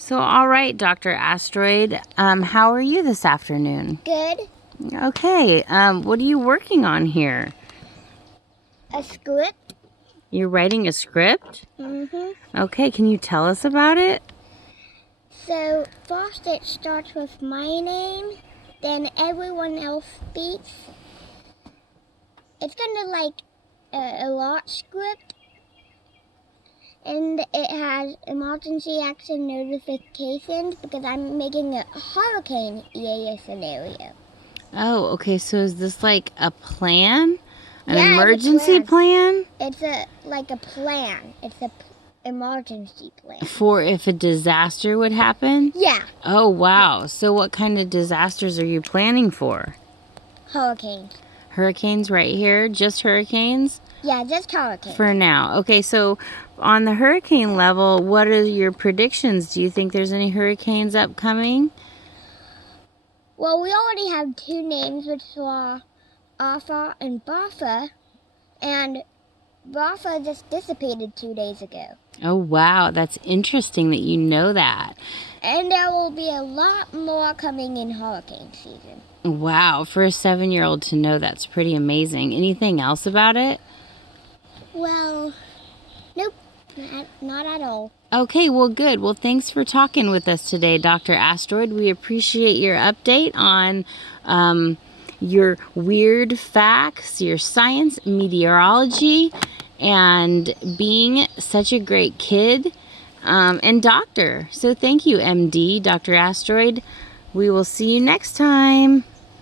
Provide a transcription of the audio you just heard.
So, all right, Dr. Asteroid, how are you this afternoon? Good. Okay, what are you working on here? A script. You're writing a script? Mm-hmm. Okay, can you tell us about it? So first it starts with my name, then everyone else speaks. It's kind of like a lot script, and it has emergency action notifications because I'm making a hurricane EAS scenario. Oh, okay, so is this like a plan? An Yeah, emergency it's a plan? It's like a plan. It's a emergency plan. For if a disaster would happen? Yeah, Oh, wow. So what kind of disasters are you planning for? hurricanes. Hurricanes right here? Just hurricanes? Yeah, just hurricanes. For now. Okay, so on the hurricane level, what are your predictions? Do you think there's any hurricanes upcoming? Well, we already have two names, which are Arthur and Bertha, and Bertha just dissipated 2 days ago. Oh, wow. That's interesting that you know that. And there will be a lot more coming in hurricane season. Wow. For a 7-year-old to know, that's pretty amazing. Anything else about it? Well, nope, not at all. Okay, well, good. Well, thanks for talking with us today, Dr. Asteroid. We appreciate your update on your weird facts, your science, meteorology, and being such a great kid and doctor. So thank you, MD, Dr. Asteroid. We will see you next time.